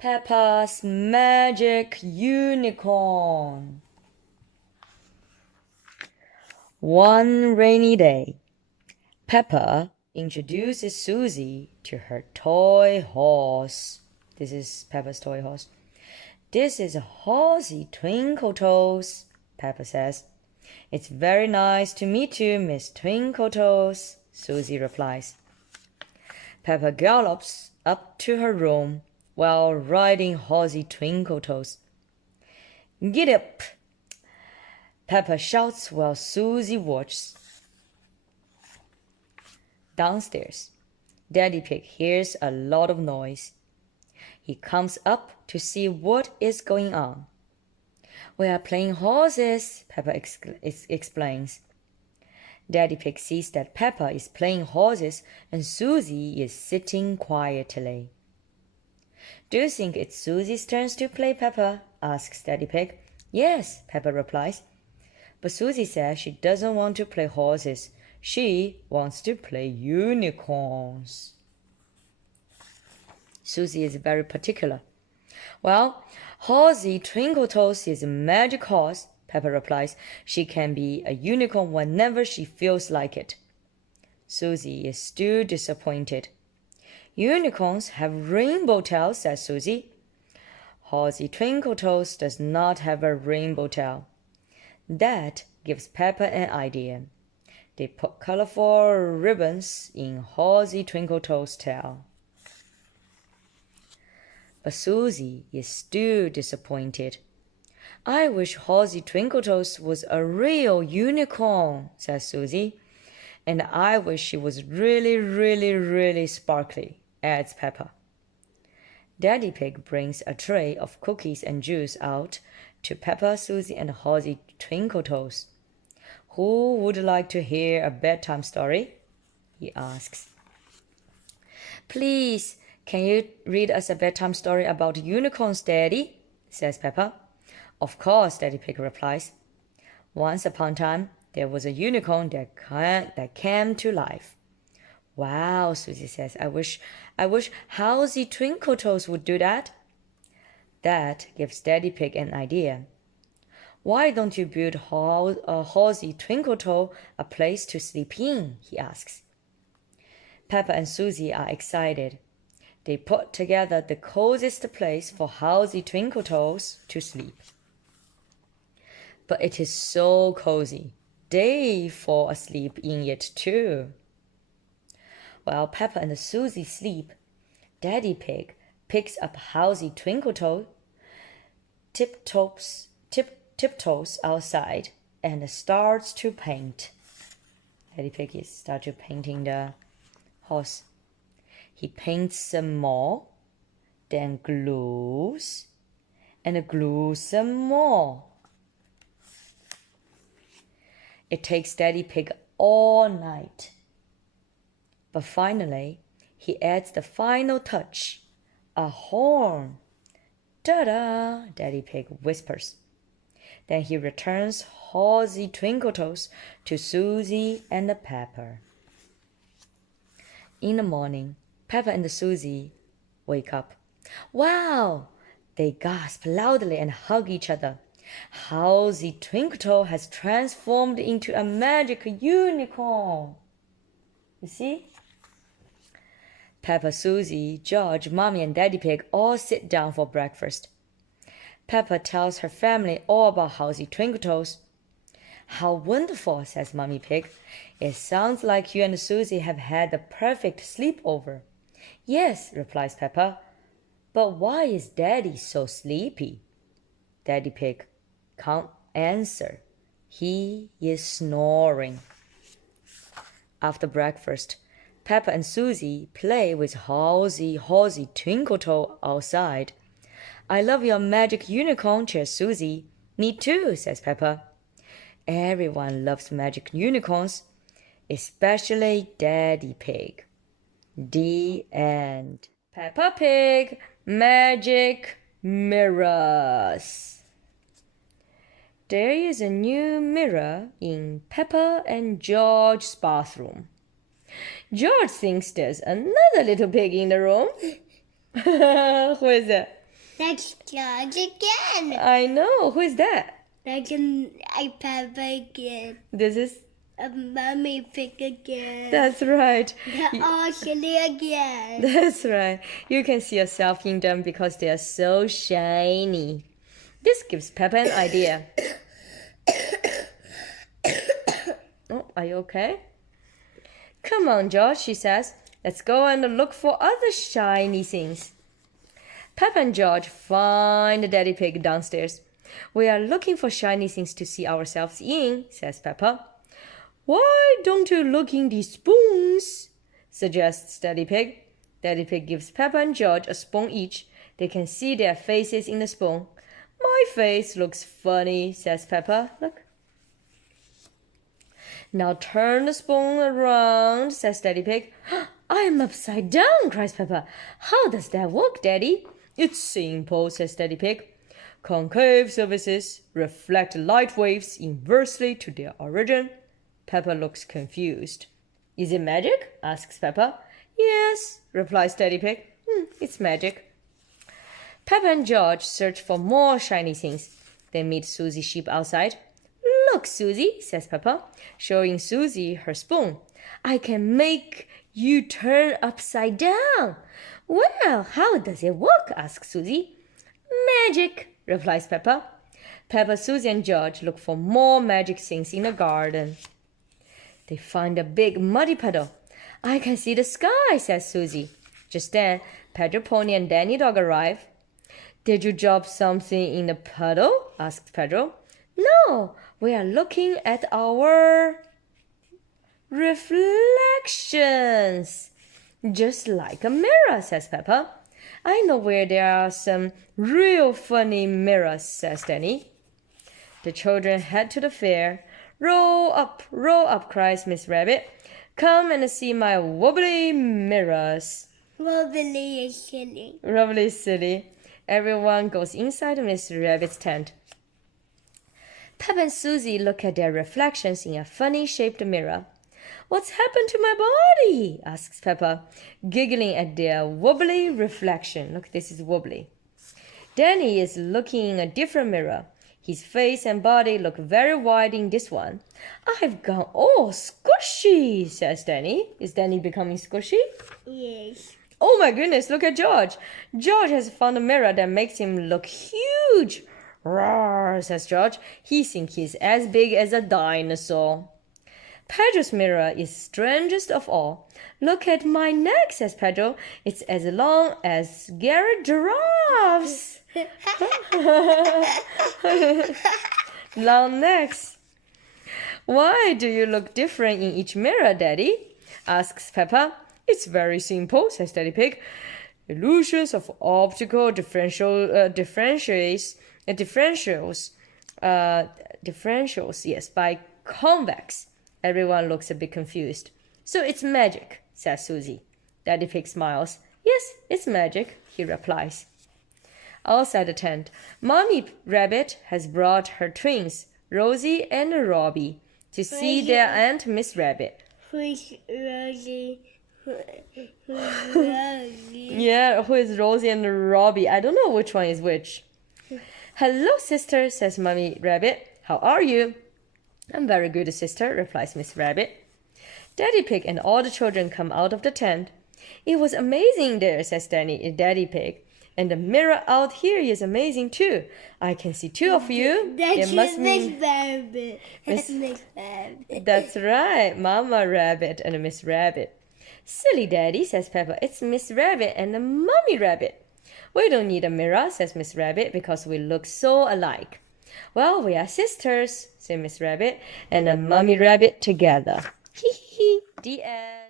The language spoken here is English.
Peppa's Magic Unicorn. One rainy day, Peppa introduces Susie to her toy horse. This is Peppa's toy horse. This is a horsey Twinkle-Toes, Peppa says. It's very nice to meet you, Miss Twinkle-Toes, Susie replies. Peppa gallops up to her room while riding horsey Twinkle-Toes. Get up! Peppa shouts while Susie watches. Downstairs, Daddy Pig hears a lot of noise. He comes up to see what is going on. We are playing horses, Peppa explains. Daddy Pig sees that Peppa is playing horses and Susie is sitting quietly. Do you think it's Susie's turn to play, Peppa? Asks Daddy Pig. Yes, Peppa replies. But Susie says she doesn't want to play horses. She wants to play unicorns. Susie is very particular. Well, horsey Twinkle-Toes is a magic horse, Peppa replies. She can be a unicorn whenever she feels like it. Susie is still disappointed. Unicorns have rainbow tails, says Susie. Horsey Twinkle-Toes does not have a rainbow tail. That gives Peppa an idea. They put colorful ribbons in horsey Twinkle-Toes' tail. But Susie is still disappointed. I wish horsey Twinkle-Toes was a real unicorn, says Susie. And I wish she was really, really, really sparkly, adds Peppa. Daddy Pig brings a tray of cookies and juice out to Peppa, Susie, and horsey Twinkle-Toes. Who would like to hear a bedtime story? He asks. Please, can you read us a bedtime story about unicorns, Daddy? Says Peppa. Of course, Daddy Pig replies. Once upon a time, there was a unicorn that came to life. Wow, Susie says. I wish horsey Twinkle-Toes would do that. That gives Daddy Pig an idea. Why don't you build horsey Twinkle-Toe a place to sleep in? He asks. Peppa and Susie are excited. They put together the coziest place for horsey Twinkle-Toes to sleep. But it is so cozy. They fall asleep in it too. While Peppa and Susie sleep, Daddy Pig picks up horsey Twinkle-Toe, tiptoes outside, and starts to paint. Daddy Pig starts painting the horse. He paints some more, then glues, and glues some more. It takes Daddy Pig all night. But finally, he adds the final touch, a horn. Ta-da! Daddy Pig whispers. Then he returns horsey Twinkle-Toes to Susie and Peppa. In the morning, Peppa and Susie wake up. Wow! They gasp loudly and hug each other. Horsey Twinkle-Toe has transformed into a magic unicorn. You see? Peppa, Susie, George, Mommy, and Daddy Pig all sit down for breakfast. Peppa tells her family all about horsey Twinkle-Toes. How wonderful, says Mommy Pig. It sounds like you and Susie have had the perfect sleepover. Yes, replies Peppa. But why is Daddy so sleepy? Daddy Pig can't answer. He is snoring. After breakfast, Peppa and Susie play with horsey Twinkle-Toe outside. I love your magic unicorn, cheers Susie. Me too, says Peppa. Everyone loves magic unicorns, especially Daddy Pig. The end. Peppa Pig, magic mirrors. There is a new mirror in Peppa and George's bathroom. George thinks there's another little pig in the room. Who is it? That's George again. I know. Who is that? That's a Peppa again. This is... A Mommy Pig again. That's right. They're all silly again. That's right. You can see yourself in them because they are so shiny. This gives Peppa an idea. Oh, are you okay? Come on, George, she says. Let's go and look for other shiny things. Peppa and George find Daddy Pig downstairs. We are looking for shiny things to see ourselves in, says Peppa. Why don't you look in these spoons? Suggests Daddy Pig. Daddy Pig gives Peppa and George a spoon each. They can see their faces in the spoon. My face looks funny, says Peppa. Look. Now turn the spoon around, says Daddy Pig. I'm upside down, cries Peppa. How does that work, Daddy? It's simple, says Daddy Pig. Concave surfaces reflect light waves inversely to their origin. Peppa looks confused. Is it magic? Asks Peppa. Yes, replies Daddy Pig. It's magic. Peppa and George search for more shiny things. They meet Susie Sheep outside. Look, Susie, says Peppa, showing Susie her spoon. I can make you turn upside down. Well, how does it work? Asks Susie. Magic, replies Peppa. Peppa, Susie, and George look for more magic things in the garden. They find a big muddy puddle. I can see the sky, says Susie. Just then, Pedro Pony and Danny Dog arrive. Did you drop something in the puddle? Asked Pedro. No, we are looking at our reflections. Just like a mirror, says Peppa. I know where there are some real funny mirrors, says Danny. The children head to the fair. Roll up, cries Miss Rabbit. Come and see my wobbly mirrors. Wobbly is silly. Wobbly is silly. Everyone goes inside Miss Rabbit's tent. Peppa and Susie look at their reflections in a funny-shaped mirror. What's happened to my body? Asks Peppa, giggling at their wobbly reflection. Look, this is wobbly. Danny is looking in a different mirror. His face and body look very wide in this one. I've gone all squishy, says Danny. Is Danny becoming squishy? Yes. Oh my goodness, look at George. George has found a mirror that makes him look huge. Roar, says George. He thinks he's as big as a dinosaur. Pedro's mirror is strangest of all. Look at my neck, says Pedro. It's as long as Garrett Giraffe's. Long necks. Why do you look different in each mirror, Daddy? Asks Peppa. It's very simple, says Daddy Pig. Illusions of optical differentials, yes, by convex. Everyone looks a bit confused. So it's magic, says Susie. Daddy Pig smiles. Yes, it's magic, he replies. Outside the tent, Mommy Rabbit has brought her twins, Rosie and Robbie, to see their aunt, Miss Rabbit. Who's Rosie? Rosie? Yeah, who is Rosie and Robbie? I don't know which one is which. Hello, sister, says Mommy Rabbit. How are you? I'm very good, sister, replies Miss Rabbit. Daddy Pig and all the children come out of the tent. It was amazing there, says Daddy Pig. And the mirror out here is amazing too. I can see two of you. That's it must Miss mean Rabbit. Miss Rabbit. That's right, Mama Rabbit and Miss Rabbit. Silly Daddy, says Peppa. It's Miss Rabbit and the Mommy Rabbit. We don't need a mirror, says Miss Rabbit, because we look so alike. Well, we are sisters, said Miss Rabbit and the Mommy Rabbit together. Hee hee. The end.